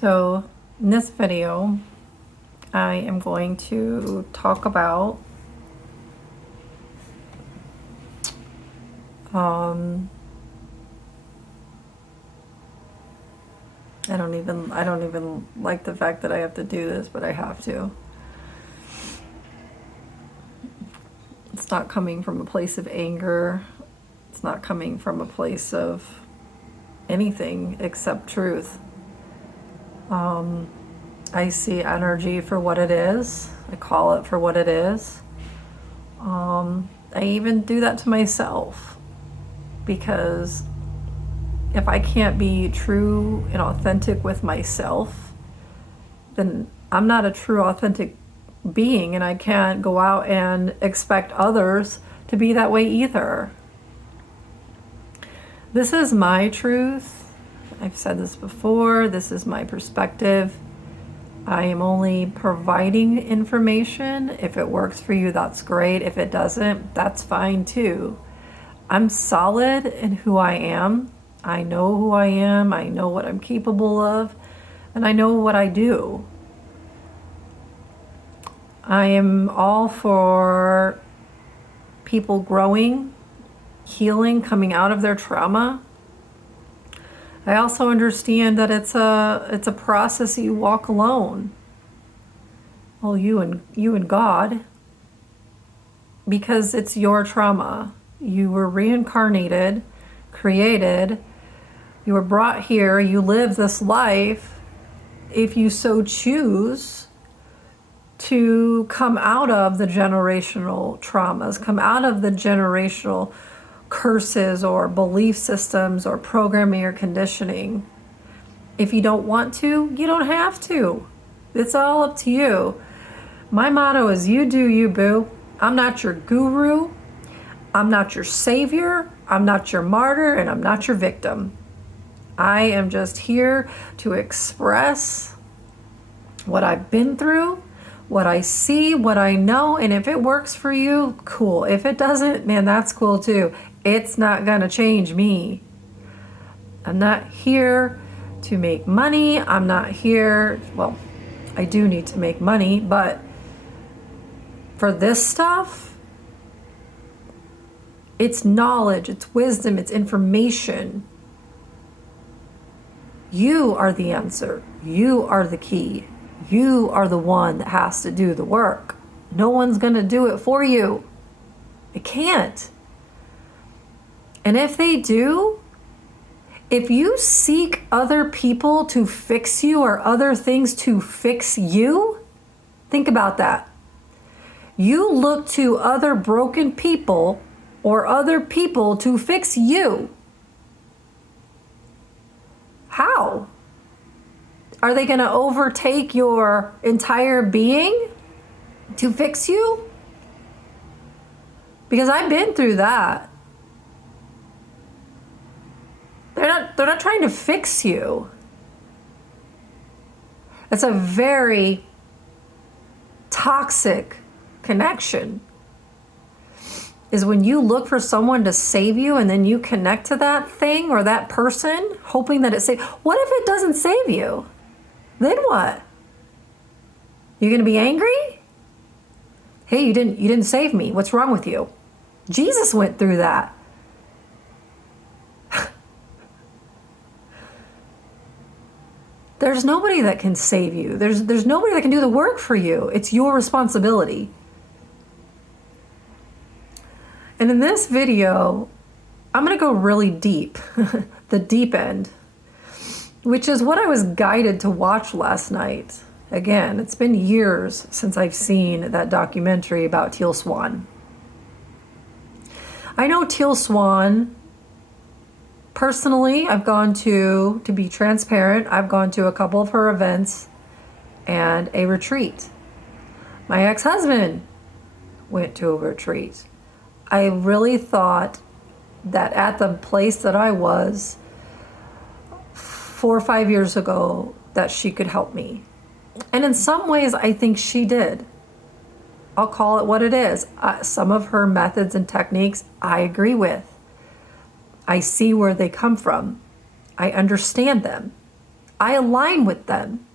So in this video, I am going to talk about I don't even like the fact that I have to do this, but I have to. It's not coming from a place of anger. It's not coming from a place of anything except truth. I see energy for what it is. I call it for what it is. I even do that to myself, because if I can't be true and authentic with myself, then I'm not a true, authentic being, and I can't go out and expect others to be that way either. This is my truth. I've said this before. This is my perspective. I am only providing information. If it works for you, that's great. If it doesn't, that's fine too. I'm solid in who I am. I know who I am. I know what I'm capable of, and I know what I do. I am all for people growing, healing, coming out of their trauma. I also understand that it's a process you walk alone. Well, you and God, because it's your trauma. You were reincarnated, created, you were brought here, you live this life, if you so choose, to come out of the generational traumas, come out of the generational curses or belief systems or programming or conditioning. If you don't want to, you don't have to. It's all up to you. My motto is, you do you, boo. I'm not your guru. I'm not your savior. I'm not your martyr, and I'm not your victim. I am just here to express what I've been through, what I see, what I know, and if it works for you, cool. If it doesn't, man, that's cool too. It's not gonna change me. I'm not here to make money. I'm not here, well, I do need to make money, but for this stuff, it's knowledge, it's wisdom, it's information. You are the answer. You are the key. You are the one that has to do the work. No one's gonna do it for you. They can't. And if they do, if you seek other people to fix you or other things to fix you, think about that. You look to other broken people or other people to fix you. How? Are they going to overtake your entire being to fix you? Because I've been through that. They're not trying to fix you. It's a very toxic connection. Is when you look for someone to save you and then you connect to that thing or that person hoping that it saves. What if it doesn't save you? Then what? You're going to be angry? Hey, you didn't save me. What's wrong with you? Jesus went through that. There's nobody that can save you. There's nobody that can do the work for you. It's your responsibility. And in this video, I'm going to go really deep, the deep end, which is what I was guided to watch last night. Again, it's been years since I've seen that documentary about Teal Swan. I know Teal Swan personally. I've gone to be transparent, I've gone to a couple of her events and a retreat. My ex-husband went to a retreat. I really thought that at the place that I was 4 or 5 years ago, that she could help me. And in some ways, I think she did. I'll call it what it is. Some of her methods and techniques I agree with. I see where they come from. I understand them. I align with them.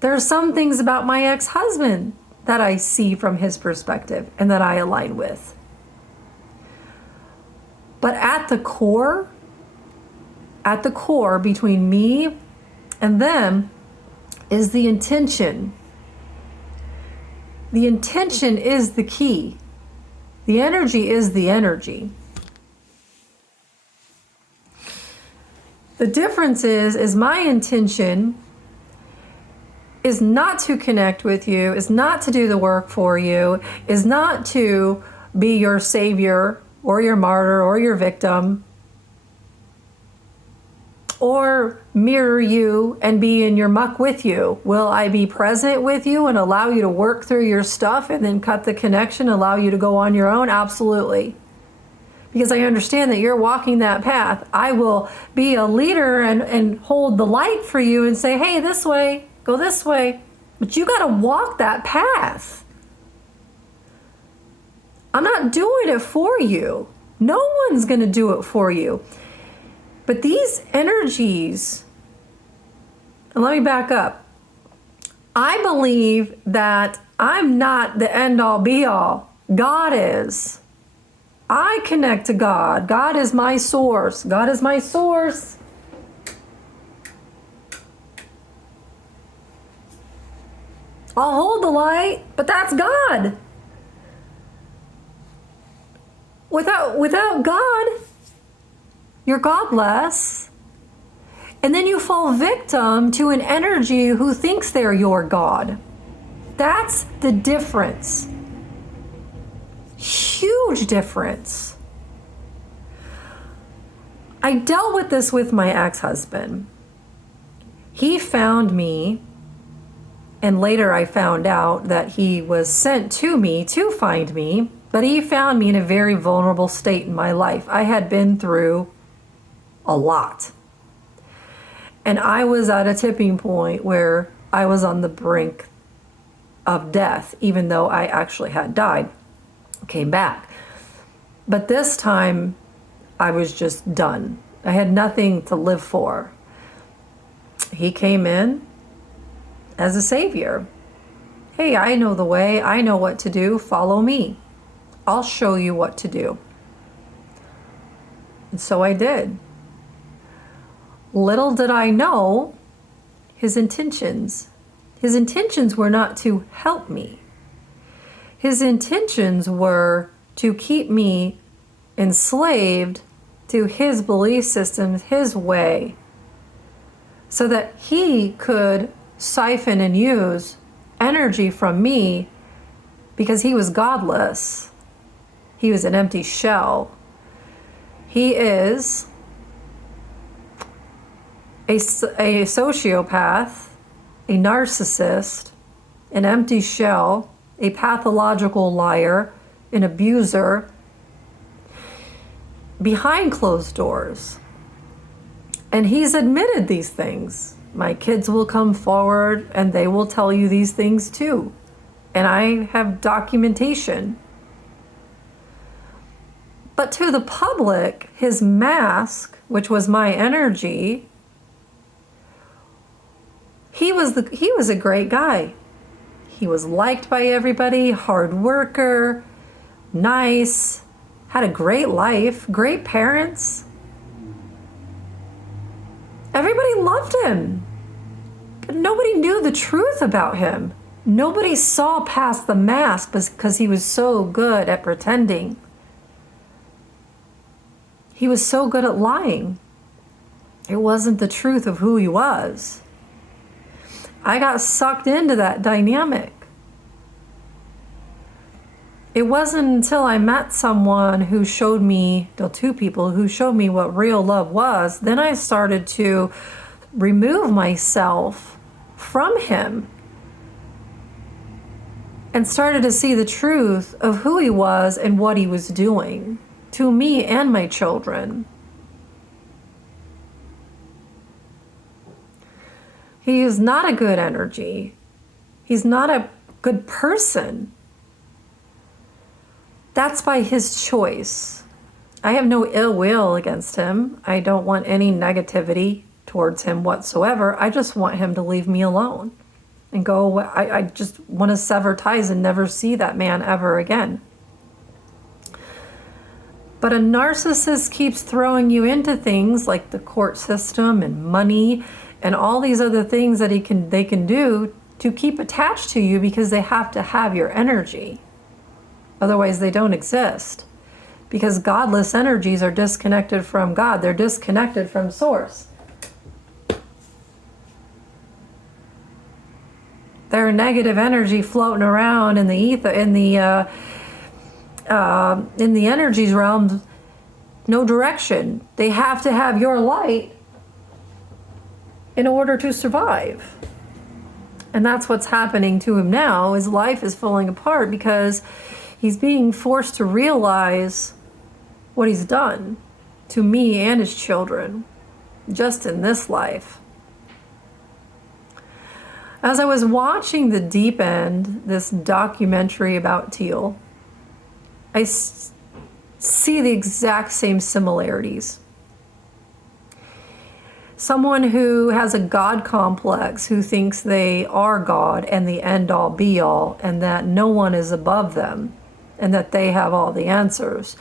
There are some things about my ex-husband that I see from his perspective and that I align with. But at the core between me and them is the intention. The intention is the key. The energy is the energy. The difference is my intention is not to connect with you, is not to do the work for you, is not to be your savior or your martyr or your victim, or mirror you and be in your muck with you. Will I be present with you and allow you to work through your stuff and then cut the connection, allow you to go on your own? Absolutely. Because I understand that you're walking that path. I will be a leader and hold the light for you and say, hey, this way, go this way. But you got to walk that path. I'm not doing it for you. No one's going to do it for you. But these energies, and let me back up. I believe that I'm not the end all be all. God is. I connect to God. God is my source. God is my source. I'll hold the light, but that's God. Without God, you're godless. And then you fall victim to an energy who thinks they're your God. That's the difference. Huge difference. I dealt with this with my ex-husband. He found me, and later I found out that he was sent to me to find me, but he found me in a very vulnerable state in my life. I had been through a lot. And I was at a tipping point where I was on the brink of death, even though I actually had died. Came back. But this time, I was just done. I had nothing to live for. He came in as a savior. Hey, I know the way. I know what to do. Follow me. I'll show you what to do. And so I did. Little did I know his intentions. His intentions were not to help me. His intentions were to keep me enslaved to his belief systems, his way, so that he could siphon and use energy from me because he was godless. He was an empty shell. He is a sociopath, a narcissist, an empty shell, a pathological liar, an abuser, behind closed doors. And he's admitted these things. My kids will come forward and they will tell you these things too. And I have documentation. But to the public, his mask, which was my energy, he was a great guy. He was liked by everybody, hard worker, nice, had a great life, great parents. Everybody loved him. But nobody knew the truth about him. Nobody saw past the mask because he was so good at pretending. He was so good at lying. It wasn't the truth of who he was. I got sucked into that dynamic. It wasn't until I met someone who showed me, two people who showed me what real love was, then I started to remove myself from him and started to see the truth of who he was and what he was doing to me and my children. He is not a good energy. He's not a good person. That's by his choice. I have no ill will against him. I don't want any negativity towards him whatsoever. I just want him to leave me alone and go away. I just want to sever ties and never see that man ever again. But a narcissist keeps throwing you into things like the court system and money and all these other things that they can do to keep attached to you, because they have to have your energy. Otherwise, they don't exist. Because godless energies are disconnected from God. They're disconnected from source. They're negative energy floating around in the ether, in the energies realms, no direction. They have to have your light in order to survive. And that's what's happening to him now. His life is falling apart because he's being forced to realize what he's done to me and his children just in this life. As I was watching The Deep End, this documentary about Teal, I see the exact same similarities. Someone who has a God complex, who thinks they are God and the end all be all, and that no one is above them, and that they have all the answers,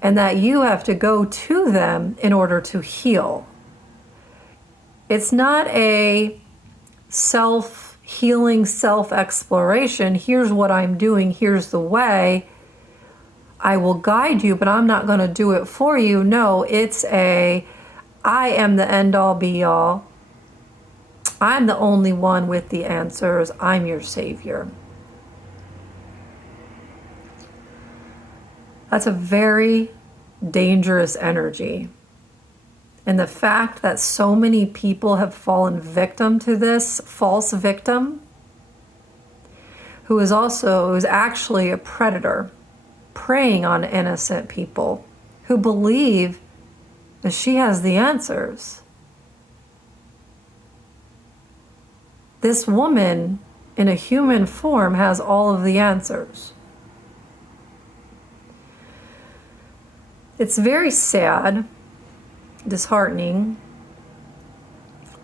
and that you have to go to them in order to heal. It's not a self-healing, self-exploration. Here's what I'm doing, here's the way. I will guide you, but I'm not going to do it for you. No, it's I am the end all be all. I'm the only one with the answers. I'm your savior. That's a very dangerous energy. And the fact that so many people have fallen victim to this false victim, who is actually a predator, preying on innocent people who believe that she has the answers. This woman in a human form has all of the answers. It's very sad, disheartening,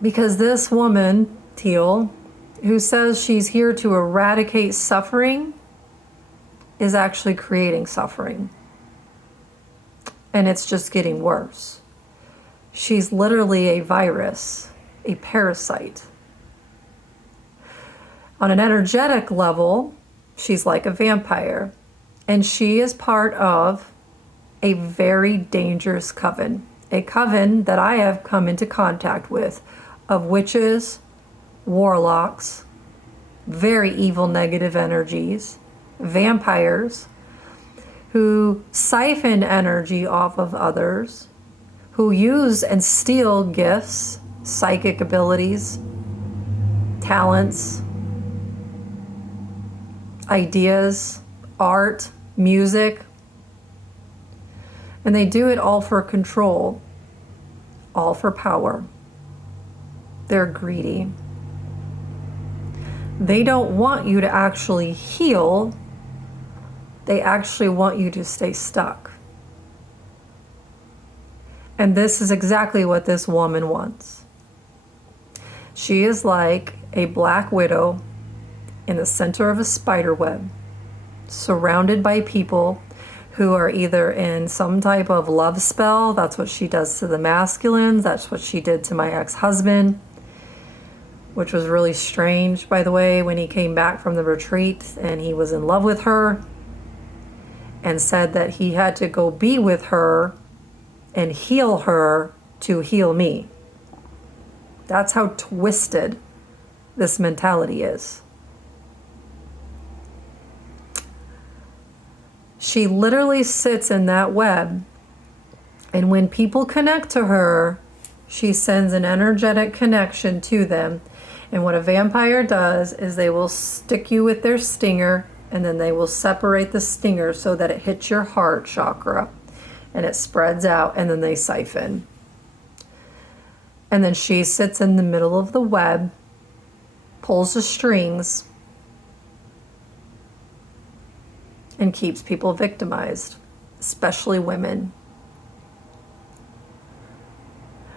because this woman, Teal, who says she's here to eradicate suffering, is actually creating suffering. And it's just getting worse. She's literally a virus, a parasite. On an energetic level, she's like a vampire. And she is part of a very dangerous coven. A coven that I have come into contact with, of witches, warlocks, very evil negative energies, vampires, who siphon energy off of others, who use and steal gifts, psychic abilities, talents, ideas, art, music. And they do it all for control, all for power. They're greedy. They don't want you to actually heal. They actually want you to stay stuck. And this is exactly what this woman wants. She is like a black widow in the center of a spider web, surrounded by people who are either in some type of love spell. That's what she does to the masculines. That's what she did to my ex-husband, which was really strange, by the way, when he came back from the retreat and he was in love with her and said that he had to go be with her and heal her to heal me. That's how twisted this mentality is. She literally sits in that web, and when people connect to her, she sends an energetic connection to them. And what a vampire does is they will stick you with their stinger, and then they will separate the stinger so that it hits your heart chakra and it spreads out, and then they siphon. And then she sits in the middle of the web, pulls the strings, and keeps people victimized, especially women.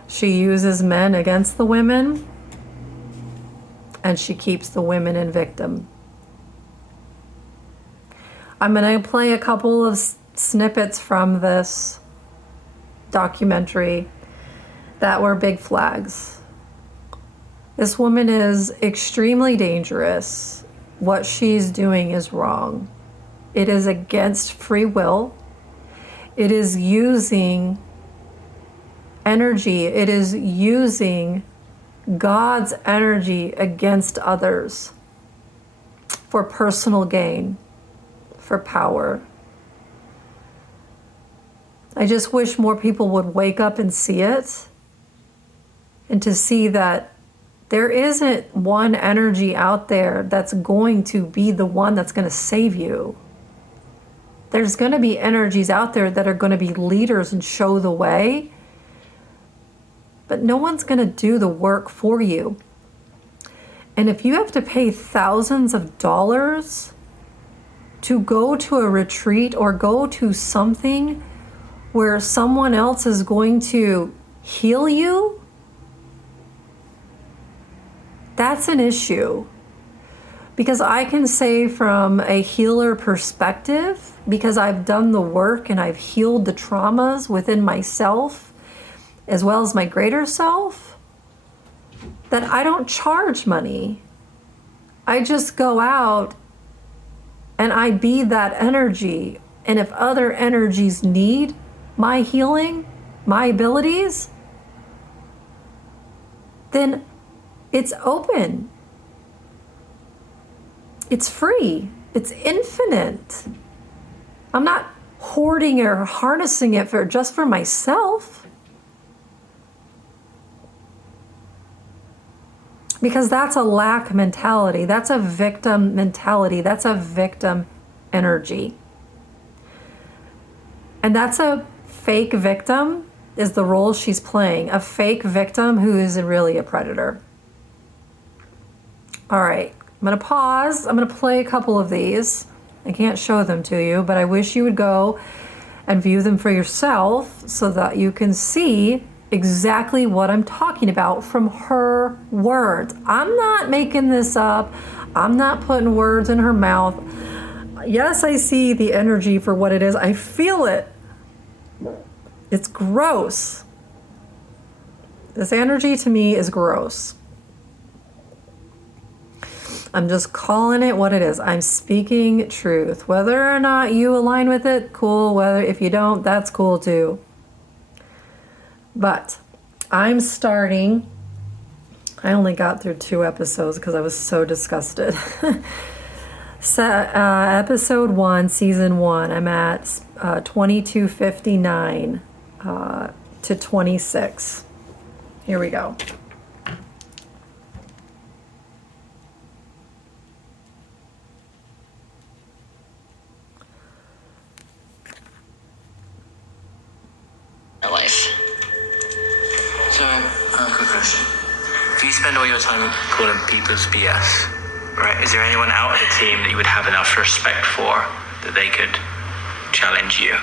She uses men against the women, and she keeps the women in victim. I'm going to play a couple of snippets from this documentary that were big flags. This woman is extremely dangerous. What she's doing is wrong. It is against free will. It is using energy. It is using God's energy against others for personal gain, for power. I just wish more people would wake up and see it, and to see that there isn't one energy out there that's going to be the one that's going to save you. There's going to be energies out there that are going to be leaders and show the way, but no one's going to do the work for you. And if you have to pay thousands of dollars to go to a retreat or go to something where someone else is going to heal you, that's an issue. Because I can say from a healer perspective, because I've done the work and I've healed the traumas within myself, as well as my greater self, that I don't charge money. I just go out and I be that energy. And if other energies need my healing, my abilities, then it's open. It's free. It's infinite. I'm not hoarding or harnessing it just for myself. Because that's a lack mentality. That's a victim mentality. That's a victim energy. And that's a fake victim is the role she's playing. A fake victim who is really a predator. All right, I'm going to pause. I'm going to play a couple of these. I can't show them to you, but I wish you would go and view them for yourself so that you can see exactly what I'm talking about from her words. I'm not making this up. I'm not putting words in her mouth. Yes, I see the energy for what it is. I feel it. It's gross. This energy to me is gross. I'm just calling it what it is. I'm speaking truth. Whether or not you align with it, cool. If you don't, that's cool too. But I'm starting. I only got through 2 episodes because I was so disgusted. So, episode 1, season 1. I'm at 2259 to 26. Here we go. Life. So, quick question. If you spend all your time calling people's BS, right, is there anyone out of the team that you would have enough respect for that they could challenge you?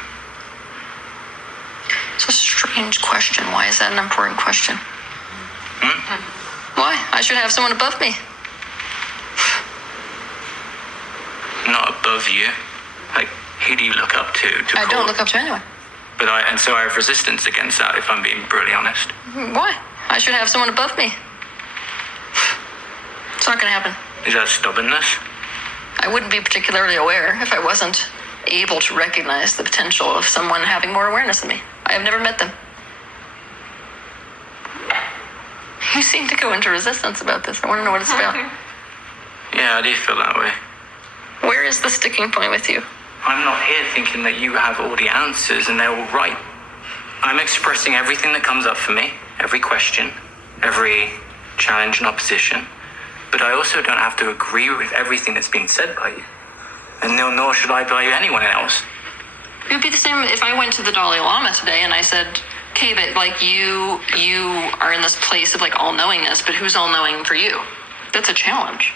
It's a strange question. Why is that an important question? Why? I should have someone above me. Not above you. Like, who do you look up to I don't look up to anyone. But I have resistance against that, if I'm being brutally honest. Why? I should have someone above me. It's not going to happen. Is that stubbornness? I wouldn't be particularly aware if I wasn't able to recognize the potential of someone having more awareness than me. I have never met them. You seem to go into resistance about this. I want to know what it's about. Yeah, I do feel that way. Where is the sticking point with you? I'm not here thinking that you have all the answers and they're all right. I'm expressing everything that comes up for me, every question, every challenge and opposition. But I also don't have to agree with everything that's being said by you. And nor should I by anyone else. It would be the same if I went to the Dalai Lama today and I said, okay, but like you are in this place of like all-knowingness, but who's all-knowing for you? That's a challenge.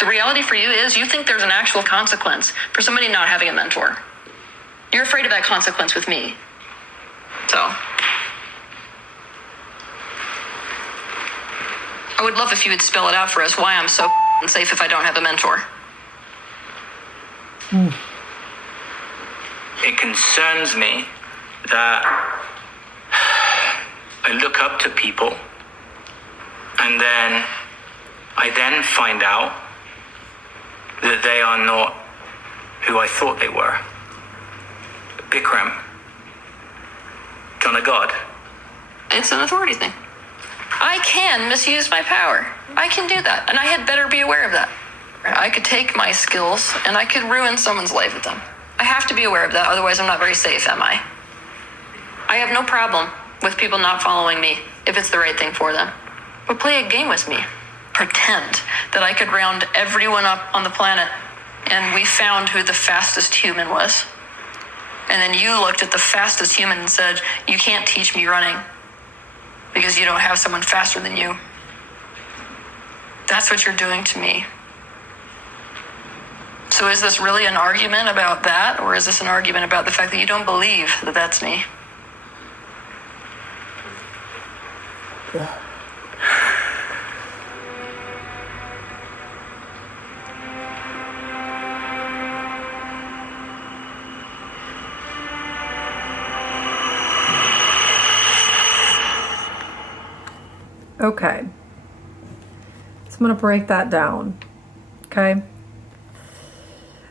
The reality for you is you think there's an actual consequence for somebody not having a mentor. You're afraid of that consequence with me. So, would love if you would spell it out for us why I'm so safe if I don't have a mentor. It concerns me that I look up to people and then I find out that they are not who I thought they were. Bikram. John of God. It's an authority thing. I can misuse my power. I can do that, and I had better be aware of that. I could take my skills and I could ruin someone's life with them. I have to be aware of that, otherwise I'm not very safe, am I? I have no problem with people not following me if it's the right thing for them. But play a game with me. Pretend that I could round everyone up on the planet and we found who the fastest human was. And then you looked at the fastest human and said, you can't teach me running because you don't have someone faster than you. That's what you're doing to me. So is this really an argument about that, or is this an argument about the fact that you don't believe that that's me? Okay. So I'm going to break that down. Okay.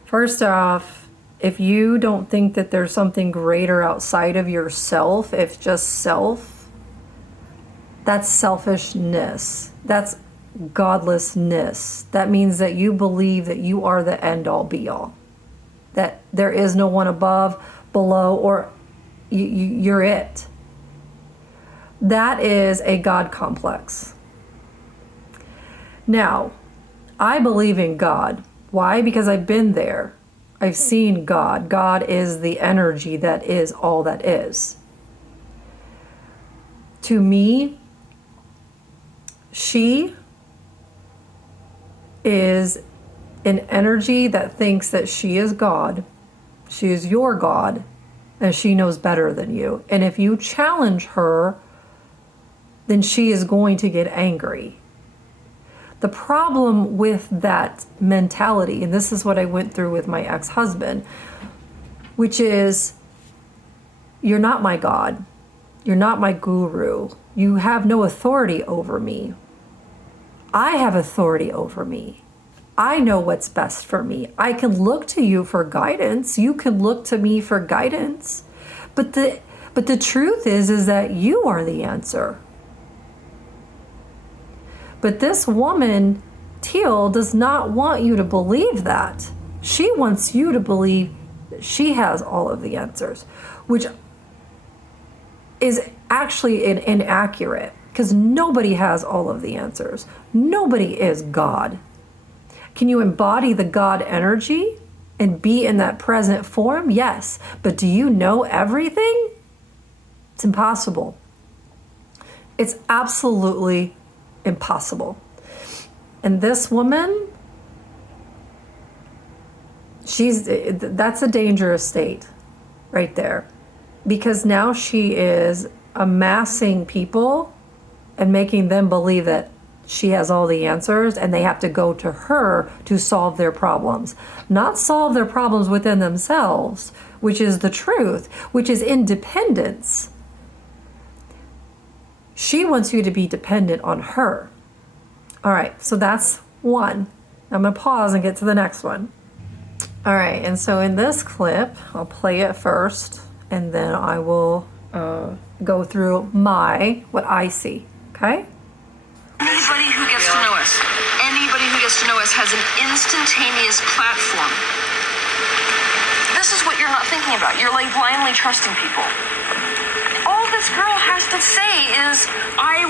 First off, if you don't think that there's something greater outside of yourself, if just self, that's selfishness. That's godlessness. That means that you believe that you are the end all be all. That there is no one above, below, or you're it. That is a God complex. Now, I believe in God. Why? Because I've been there. I've seen God. God is the energy that is all that is. To me, she is an energy that thinks that she is God. She is your God, and she knows better than you. And if you challenge her, then she is going to get angry. The problem with that mentality, and this is what I went through with my ex-husband, which is, you're not my God. You're not my guru. You have no authority over me. I have authority over me. I know what's best for me. I can look to you for guidance. You can look to me for guidance. But the truth is that you are the answer. But this woman, Teal, does not want you to believe that. She wants you to believe that she has all of the answers, which is actually inaccurate, because nobody has all of the answers. Nobody is God. Can you embody the God energy and be in that present form? Yes. But do you know everything? It's impossible. It's absolutely impossible. And this woman, that's a dangerous state right there, because now she is amassing people and making them believe that she has all the answers and they have to go to her to solve their problems, not solve their problems within themselves, which is the truth, which is independence. She wants you to be dependent on her. All right, so that's one. I'm going to pause and get to the next one. All right, and so in this clip, I'll play it first, and then I will go through what I see, okay? Anybody who gets to know us has an instantaneous platform. This is what you're not thinking about. You're like blindly trusting people. All this girl has to say is, I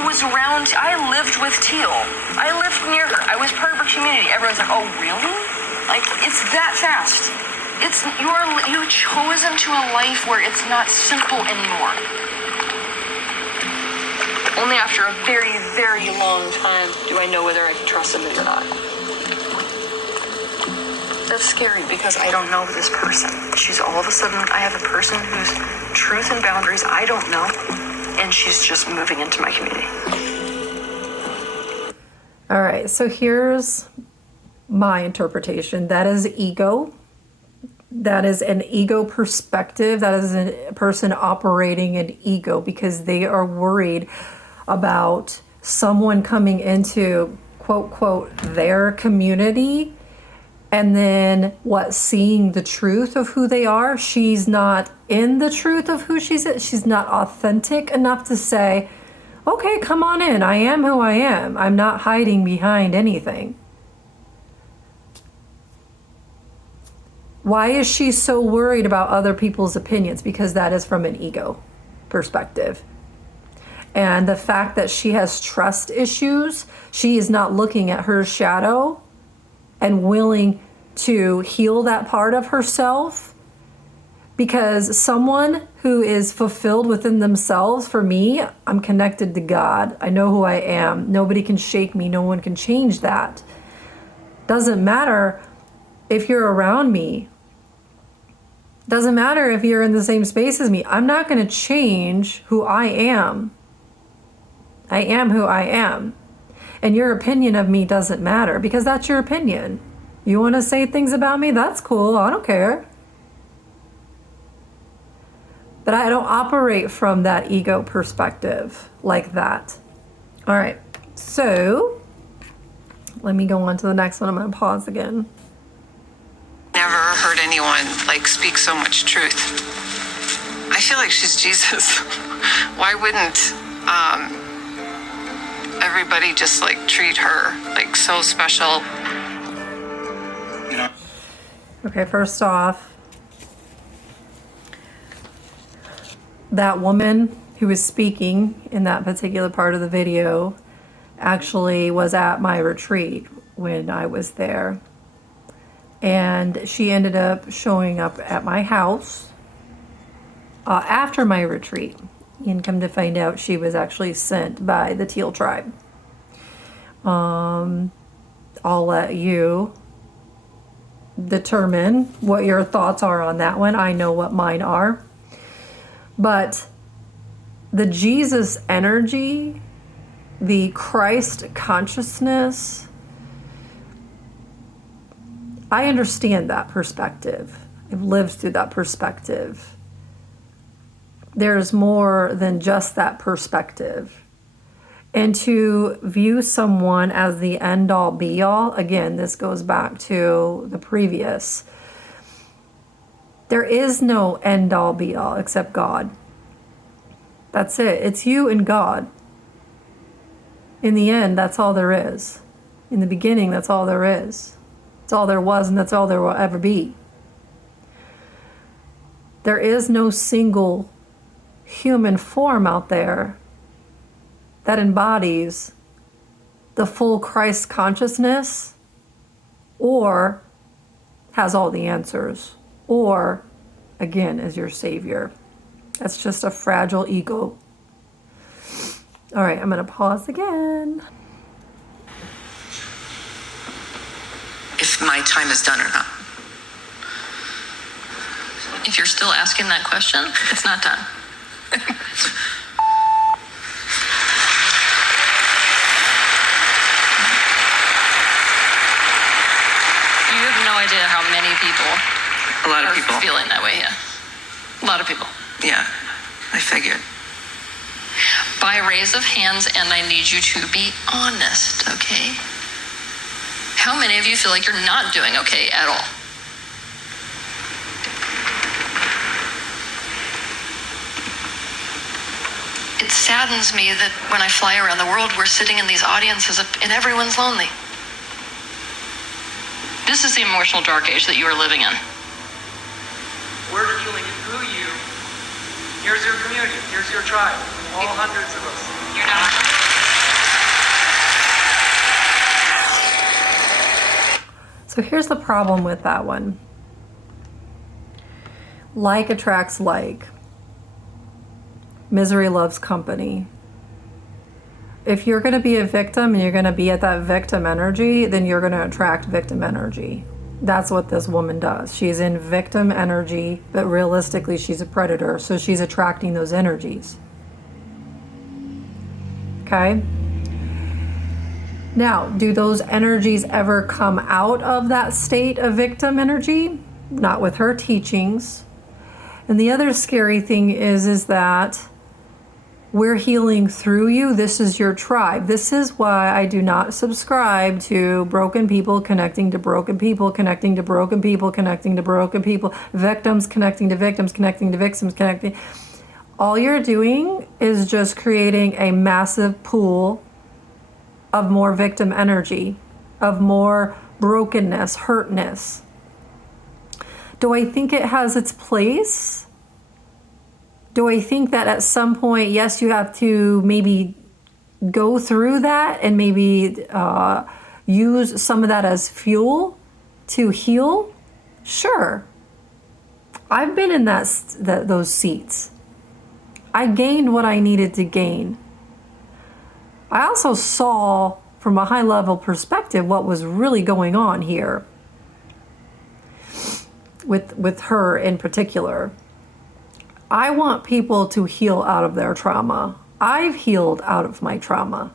lived with Teal. I lived near her. I was part of her community. Everyone's like, oh, really? Like, it's that fast. You've chosen to a life where it's not simple anymore. Only after a very, very long time do I know whether I can trust somebody or not. That's scary because I don't know this person. She's all of a sudden, I have a person whose truth and boundaries I don't know, and she's just moving into my community. All right, so here's my interpretation. That is ego. That is an ego perspective. That is a person operating an ego because they are worried about someone coming into quote, quote, their community and then seeing the truth of who they are. She's not in the truth of who she's in. She's not authentic enough to say, okay, come on in. I am who I am. I'm not hiding behind anything. Why is she so worried about other people's opinions? Because that is from an ego perspective. And the fact that she has trust issues, she is not looking at her shadow and willing to heal that part of herself. Because someone who is fulfilled within themselves, for me, I'm connected to God. I know who I am. Nobody can shake me. No one can change that. Doesn't matter if you're around me. Doesn't matter if you're in the same space as me. I'm not going to change who I am. I am who I am. And your opinion of me doesn't matter because that's your opinion. You want to say things about me? That's cool. I don't care. But I don't operate from that ego perspective like that. All right. So let me go on to the next one. I'm going to pause again. Never heard anyone speak so much truth. I feel like she's Jesus. Why wouldn't everybody just treat her so special? Okay, first off, that woman who was speaking in that particular part of the video actually was at my retreat when I was there. And she ended up showing up at my house after my retreat. And come to find out, she was actually sent by the Teal tribe. I'll let you determine what your thoughts are on that one. I know what mine are. But the Jesus energy, the Christ consciousness, I understand that perspective. I've lived through that perspective. There's more than just that perspective. And to view someone as the end-all be-all, again, this goes back to the previous. There is no end-all be-all except God. That's it. It's you and God. In the end, that's all there is. In the beginning, that's all there is. That's all there was, and that's all there will ever be. There is no single human form out there that embodies the full Christ consciousness or has all the answers or, again, is your savior. That's just a fragile ego. All right, I'm going to pause again. If my time is done or not. If you're still asking that question, it's not done. You have no idea how many people A lot of are people. feeling that way, yeah. A lot of people. Yeah, I figured. By raise of hands, and I need you to be honest, okay? How many of you feel like you're not doing okay at all? It saddens me that when I fly around the world, we're sitting in these audiences and everyone's lonely. This is the emotional dark age that you are living in. Word of healing through you. Here's your community. Here's your tribe. All hundreds of us. You're not. So here's the problem with that one. Like attracts like. Misery loves company. If you're going to be a victim and you're going to be at that victim energy, then you're going to attract victim energy. That's what this woman does. She's in victim energy, but realistically she's a predator, so she's attracting those energies. Okay? Now, do those energies ever come out of that state of victim energy? Not with her teachings. And the other scary thing is that we're healing through you. This is your tribe. This is why I do not subscribe to broken people connecting to broken people, connecting to broken people, connecting to broken people, victims connecting to victims, connecting to victims, connecting. All you're doing is just creating a massive pool of more victim energy, of more brokenness, hurtness. Do I think it has its place? Do I think that at some point, yes, you have to maybe go through that and maybe use some of that as fuel to heal? Sure. I've been in those seats. I gained what I needed to gain. I also saw from a high level perspective what was really going on here with her in particular. I want people to heal out of their trauma. I've healed out of my trauma.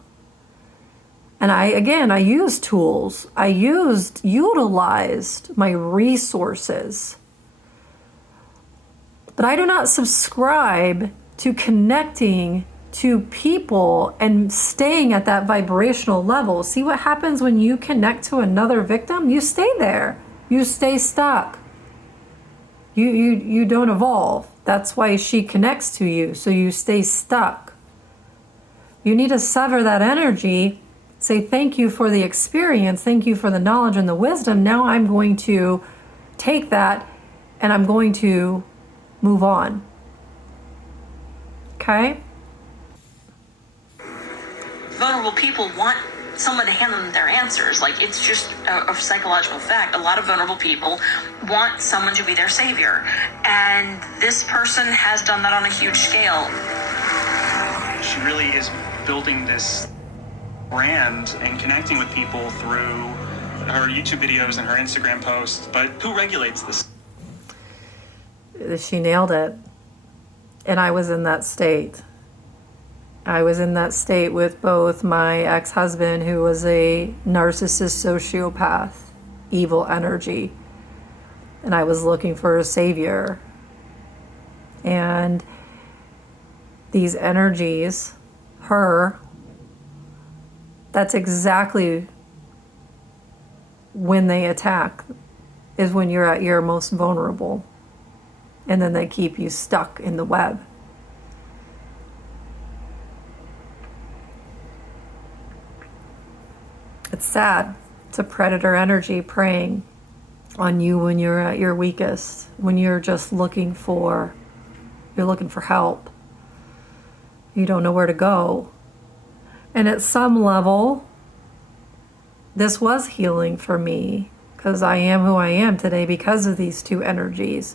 And I used tools. I utilized my resources. But I do not subscribe to connecting to people and staying at that vibrational level. See what happens when you connect to another victim? You stay there. You stay stuck. You don't evolve. That's why she connects to you, so you stay stuck. You need to sever that energy, say thank you for the experience, thank you for the knowledge and the wisdom. Now I'm going to take that and I'm going to move on. Okay? Vulnerable people want someone to hand them their answers. Like, it's just a psychological fact. A lot of vulnerable people want someone to be their savior. And this person has done that on a huge scale. She really is building this brand and connecting with people through her YouTube videos and her Instagram posts. But who regulates this? She nailed it. And I was in that state. I was in that state with both my ex-husband, who was a narcissist, sociopath, evil energy. And I was looking for a savior. And these energies, that's exactly when they attack, is when you're at your most vulnerable. And then they keep you stuck in the web. It's sad. It's a predator energy preying on you when you're at your weakest, when you're just looking for help. You don't know where to go. And at some level, this was healing for me, because I am who I am today because of these two energies.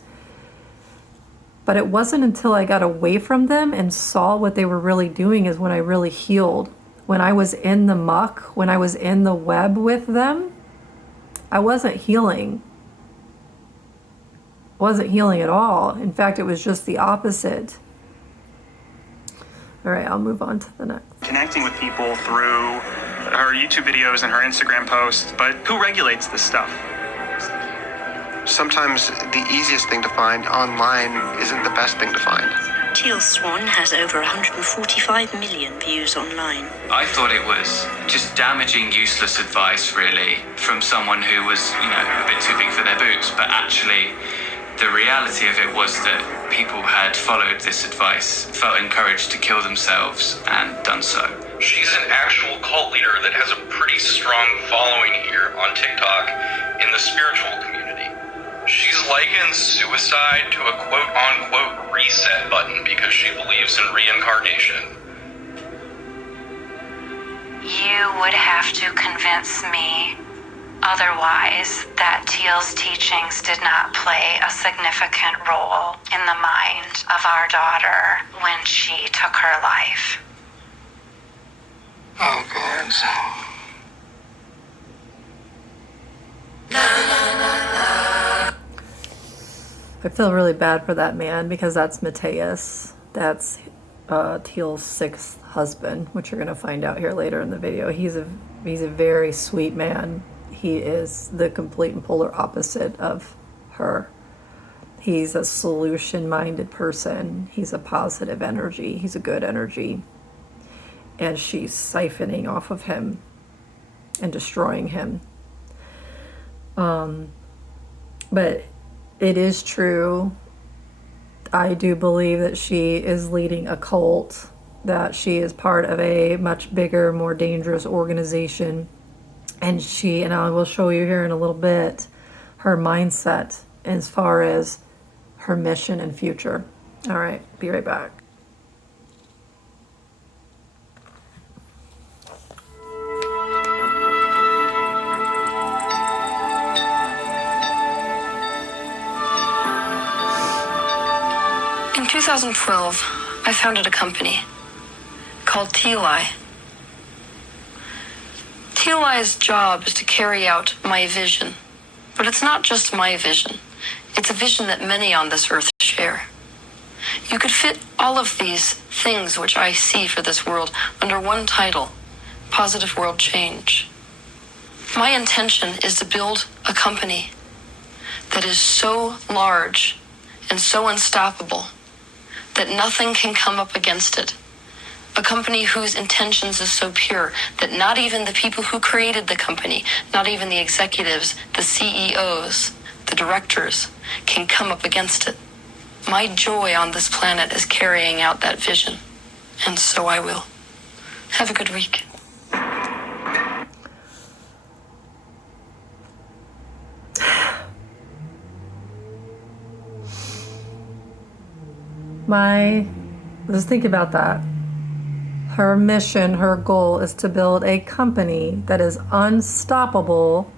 But it wasn't until I got away from them and saw what they were really doing is when I really healed. When I was in the muck, when I was in the web with them, I wasn't healing. I wasn't healing at all. In fact, it was just the opposite. All right, I'll move on to the next. Connecting with people through her YouTube videos and her Instagram posts. But who regulates this stuff? Sometimes the easiest thing to find online isn't the best thing to find. Teal Swan has over 145 million views online. I thought it was just damaging, useless advice, really, from someone who was, a bit too big for their boots. But actually, the reality of it was that people had followed this advice, felt encouraged to kill themselves, and done so. She's an actual cult leader that has a pretty strong following here on TikTok in the spiritual community. She's likened suicide to a quote-unquote reset button because she believes in reincarnation. You would have to convince me otherwise that Teal's teachings did not play a significant role in the mind of our daughter when she took her life. Oh, God. I feel really bad for that man because that's Mateus. That's Teal's sixth husband, which you're going to find out here later in the video. He's a He's a very sweet man. He is the complete and polar opposite of her. He's a solution-minded person. He's a positive energy. He's a good energy. And she's siphoning off of him and destroying him. But it is true. I do believe that she is leading a cult, that she is part of a much bigger, more dangerous organization. And I will show you here in a little bit, her mindset as far as her mission and future. All right, be right back. In 2012, I founded a company called Teal. Teal's job is to carry out my vision. But it's not just my vision. It's a vision that many on this earth share. You could fit all of these things which I see for this world under one title, Positive World Change. My intention is to build a company that is so large and so unstoppable that nothing can come up against it. A company whose intentions is so pure that not even the people who created the company, not even the executives, the CEOs, the directors, can come up against it. My joy on this planet is carrying out that vision, and so I will. Have a good week. Just think about that. Her mission, her goal is to build a company that is unstoppable,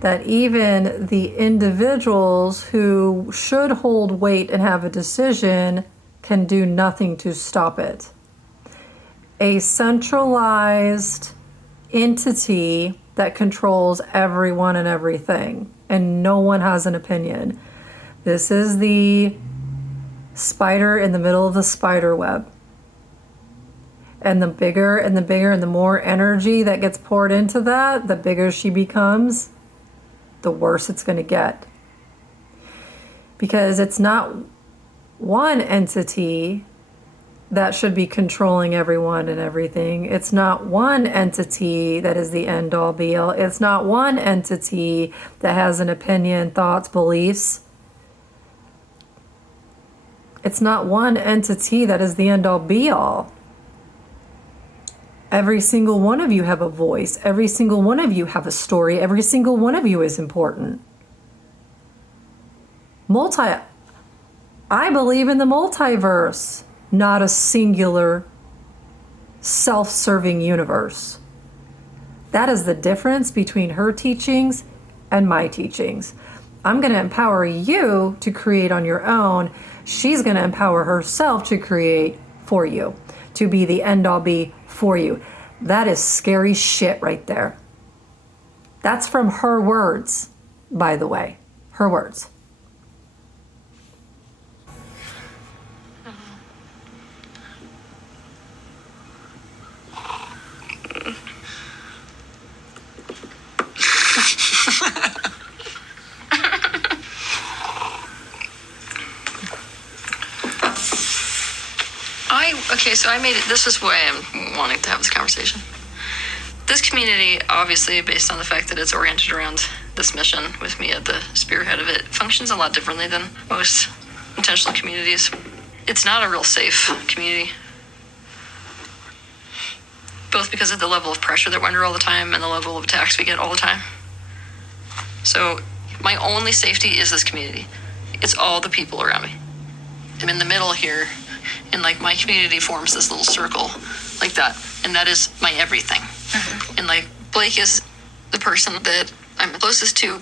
that even the individuals who should hold weight and have a decision can do nothing to stop it. A centralized entity that controls everyone and everything, and no one has an opinion. This is the spider in the middle of the spider web. And the bigger and the bigger and the more energy that gets poured into that, the bigger she becomes, the worse it's going to get. Because it's not one entity that should be controlling everyone and everything. It's not one entity that is the end all be all. It's not one entity that has an opinion, thoughts, beliefs. It's not one entity that is the end all be all. Every single one of you have a voice. Every single one of you have a story. Every single one of you is important. I believe in the multiverse, not a singular self-serving universe. That is the difference between her teachings and my teachings. I'm going to empower you to create on your own. She's going to empower herself to create for you, to be the end all be for you. That is scary shit right there. That's from her words, by the way. Her words. So I made it, this is why I'm wanting to have this conversation. This community, obviously, based on the fact that it's oriented around this mission with me at the spearhead of it, functions a lot differently than most intentional communities. It's not a real safe community. Both because of the level of pressure that we're under all the time and the level of attacks we get all the time. So my only safety is this community. It's all the people around me. I'm in the middle here. And like my community forms this little circle like that. And that is my everything. Mm-hmm. And like Blake is the person that I'm closest to.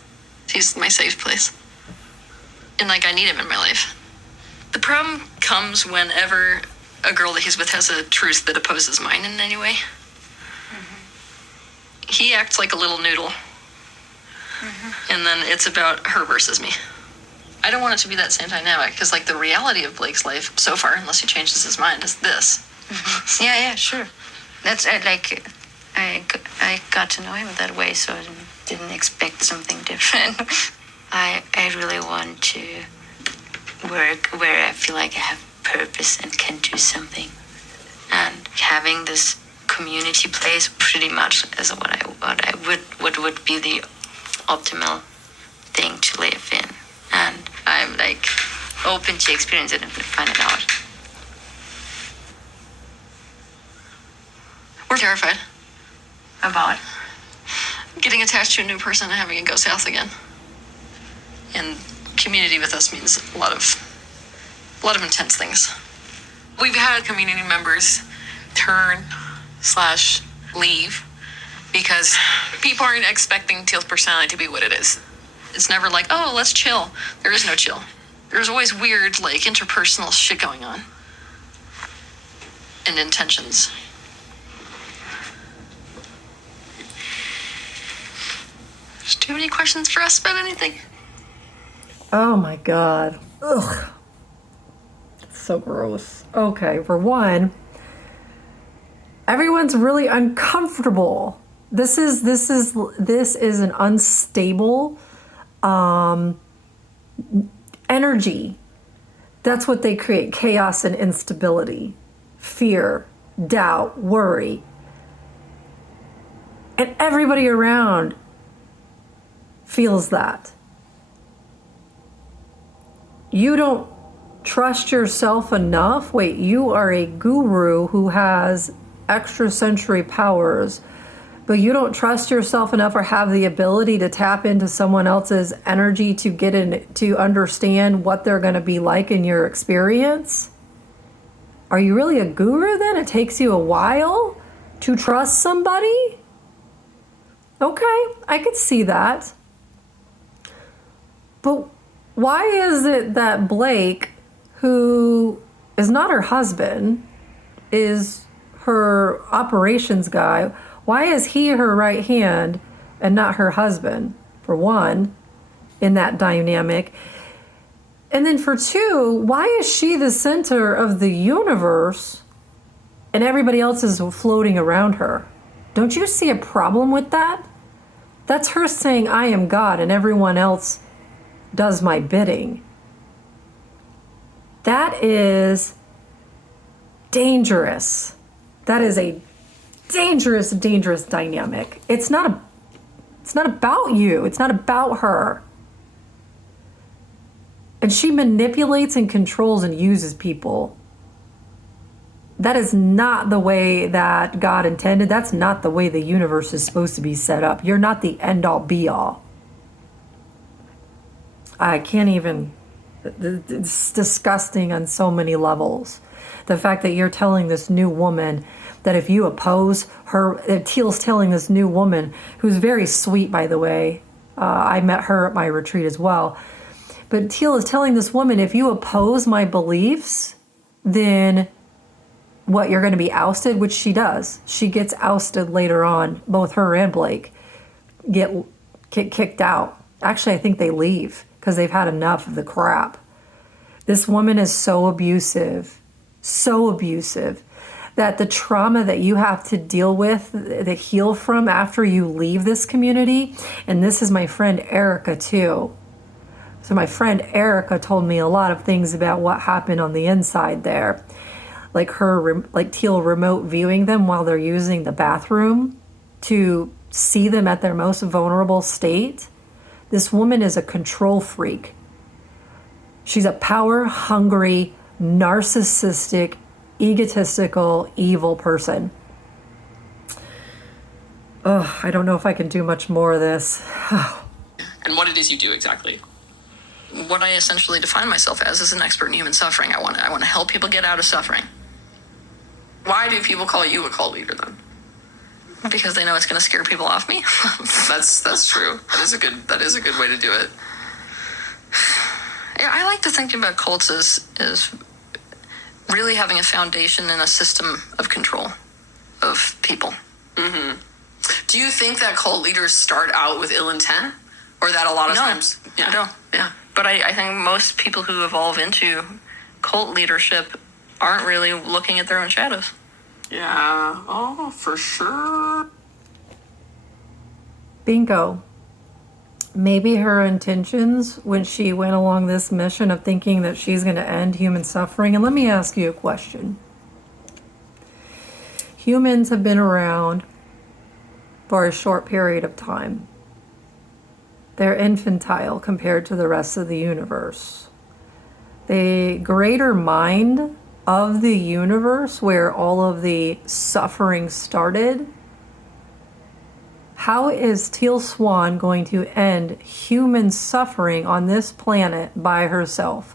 He's my safe place. And like I need him in my life. The problem comes whenever a girl that he's with has a truth that opposes mine in any way. Mm-hmm. He acts like a little noodle. Mm-hmm. And then it's about her versus me. I don't want it to be that same dynamic because, like, the reality of Blake's life so far, unless he changes his mind, is this. Mm-hmm. Yeah, sure. That's got to know him that way, so I didn't expect something different. I really want to work where I feel like I have purpose and can do something. And having this community place pretty much is what would be the optimal thing to live in. And I'm like open to experience it and find it out. We're terrified About? getting attached to a new person and having it go south again. And community with us means a lot of intense things. We've had community members turn/leave because people aren't expecting Teal's personality to be what it is. It's never like, oh, let's chill. There is no chill. There's always weird, like, interpersonal shit going on. And intentions. Do you have any questions for us about anything? Oh my God. Ugh. So gross. Okay, for one, everyone's really uncomfortable. This is an unstable energy. That's what they create: chaos and instability, fear, doubt, worry. And everybody around feels that. You don't trust yourself enough. Wait, you are a guru who has extrasensory powers, but you don't trust yourself enough or have the ability to tap into someone else's energy to get in, to understand what they're going to be like in your experience? Are you really a guru then? It takes you a while to trust somebody? Okay, I could see that. But why is it that Blake, who is not her husband, is her operations guy, why is he her right hand and not her husband, for one, in that dynamic? And then for two, why is she the center of the universe and everybody else is floating around her? Don't you see a problem with that? That's her saying, I am God, and everyone else does my bidding. That is dangerous. That is a dangerous dynamic. It's not about you. It's not about her. And she manipulates and controls and uses people. That is not the way that God intended. That's not the way the universe is supposed to be set up. You're not the end all be all. I can't even, it's disgusting on so many levels. The fact that you're telling this new woman that if you oppose her, Teal's telling this new woman, who's very sweet, by the way. I met her at my retreat as well. But Teal is telling this woman, if you oppose my beliefs, then what, you're going to be ousted, which she does. She gets ousted later on. Both her and Blake get kicked out. Actually, I think they leave because they've had enough of the crap. This woman is so abusive, that the trauma that you have to deal with, that heal from after you leave this community, and this is my friend Erica too. So my friend Erica told me a lot of things about what happened on the inside there. Like Teal remote viewing them while they're using the bathroom to see them at their most vulnerable state. This woman is a control freak. She's a power-hungry, narcissistic, egotistical, evil person. Oh, I don't know if I can do much more of this. And what it is you do exactly. What I essentially define myself as is an expert in human suffering. I want to help people get out of suffering. Why do people call you a cult leader then? Because they know it's going to scare people off me. That's true. That is a good way to do it. Yeah, I like to think about cults as really having a foundation and a system of control of people. Mm-hmm. Do you think that cult leaders start out with ill intent? Or that a lot of times? Yeah. I don't. Yeah. But I think most people who evolve into cult leadership aren't really looking at their own shadows. Yeah. Oh, for sure. Bingo. Maybe her intentions when she went along this mission of thinking that she's going to end human suffering. And let me ask you a question. Humans have been around for a short period of time. They're infantile compared to the rest of the universe. The greater mind of the universe, where all of the suffering started, how is Teal Swan going to end human suffering on this planet by herself?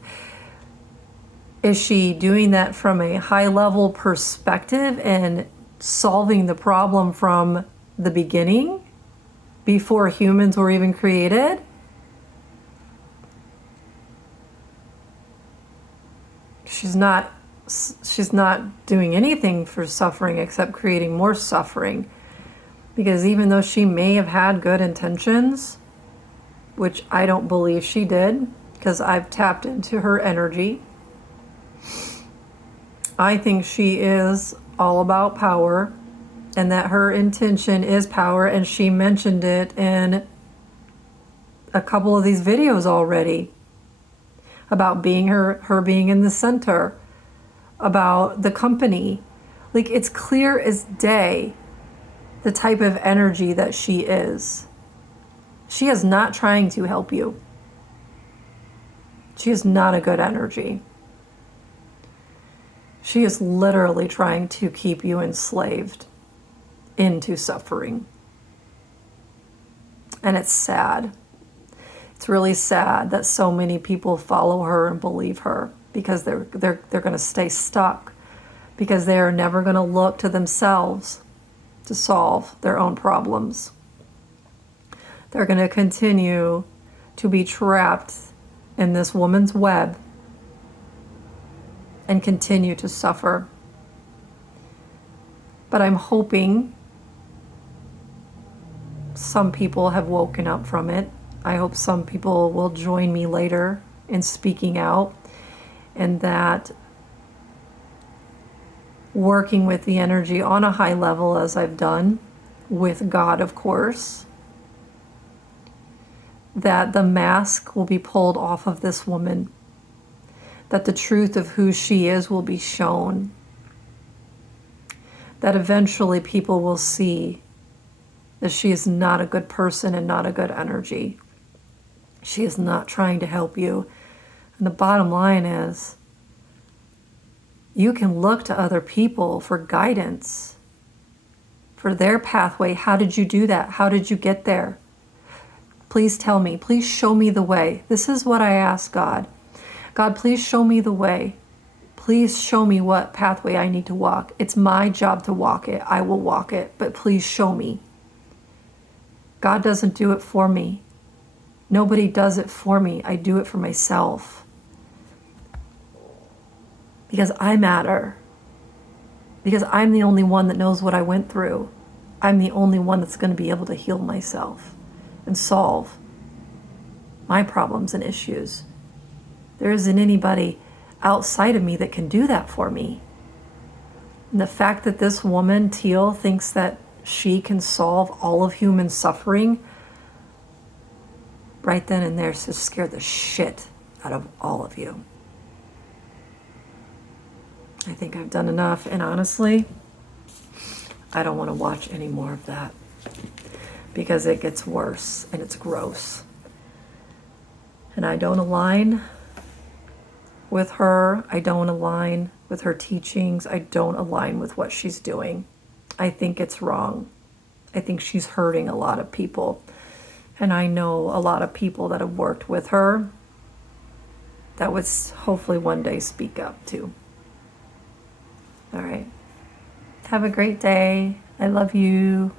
Is she doing that from a high-level perspective and solving the problem from the beginning, before humans were even created? She's not doing anything for suffering except creating more suffering. Because even though she may have had good intentions, which I don't believe she did, because I've tapped into her energy, I think she is all about power, and that her intention is power, and she mentioned it in a couple of these videos already about being her being in the center, about the company. Like, it's clear as day the type of energy that she is. She is not trying to help you. She is not a good energy. She is literally trying to keep you enslaved into suffering. And it's sad. It's really sad that so many people follow her and believe her, because they're going to stay stuck, because they are never going to look to themselves to solve their own problems. They're going to continue to be trapped in this woman's web and continue to suffer. But I'm hoping some people have woken up from it. I hope some people will join me later in speaking out, and that working with the energy on a high level, as I've done with God, of course, that the mask will be pulled off of this woman, that the truth of who she is will be shown, that eventually people will see that she is not a good person and not a good energy. She is not trying to help you. And the bottom line is, you can look to other people for guidance, for their pathway. How did you do that? How did you get there? Please tell me. Please show me the way. This is what I ask God. God, please show me the way. Please show me what pathway I need to walk. It's my job to walk it. I will walk it, but please show me. God doesn't do it for me. Nobody does it for me. I do it for myself. Because I matter. Because I'm the only one that knows what I went through. I'm the only one that's going to be able to heal myself and solve my problems and issues. There isn't anybody outside of me that can do that for me. And the fact that this woman, Teal, thinks that she can solve all of human suffering, right then and there, just scared the shit out of all of you. I think I've done enough, and honestly, I don't want to watch any more of that, because it gets worse and it's gross. And I don't align with her. I don't align with her teachings. I don't align with what she's doing. I think it's wrong. I think she's hurting a lot of people. And I know a lot of people that have worked with her that would hopefully one day speak up too. All right. Have a great day. I love you.